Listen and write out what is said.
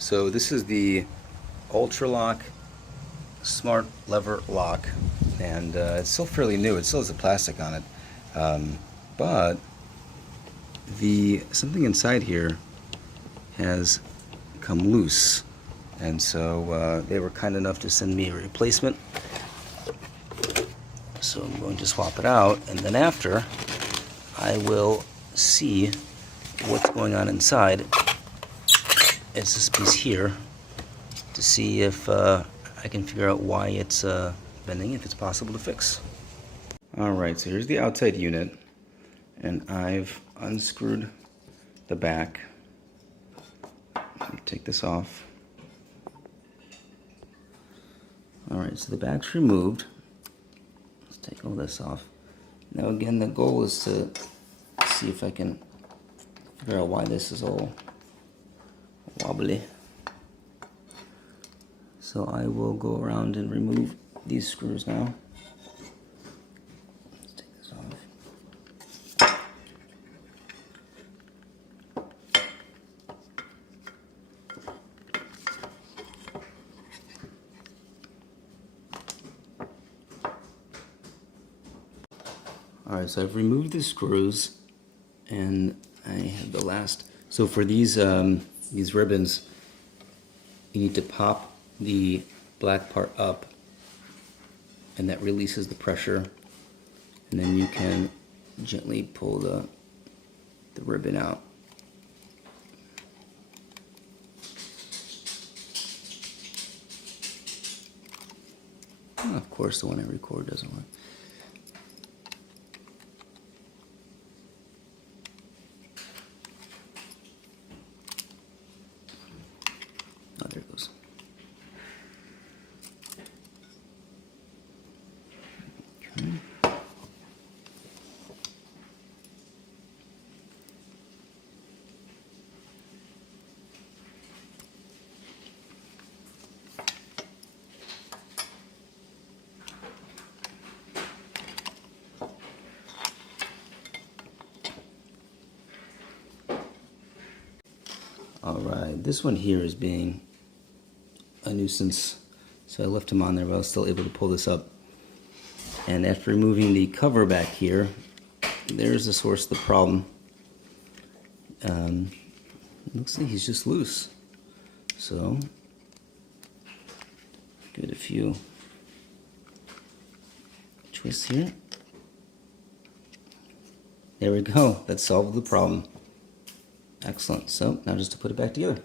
So this is the UltraLoq smart lever lock, and it's still fairly new. It still has the plastic on it, but the something inside here has come loose, and so they were kind enough to send me a replacement. So I'm going to swap it out, and then after I will see what's going on inside. It's this piece here to see if I can figure out why it's bending, if it's possible to fix. Alright, so here's the outside unit, and I've unscrewed the back. Take this off. Alright, so the back's removed. Let's take all this off. Now again, the goal is to see if I can figure out why this is all wobbly. So I will go around and remove these screws now. Let's take this off. Alright, so I've removed the screws, and I have the last. So for these ribbons, you need to pop the black part up, and that releases the pressure, and then you can gently pull the ribbon out. And of course, the one I record doesn't work. Oh, there it goes. Okay. Alright, this one here is being a nuisance, so I left him on there, but I was still able to pull this up. And after removing the cover back here, there's the source of the problem. Looks like he's just loose. So, give it a few twists here. There we go, that solved the problem. Excellent, so now just to put it back together.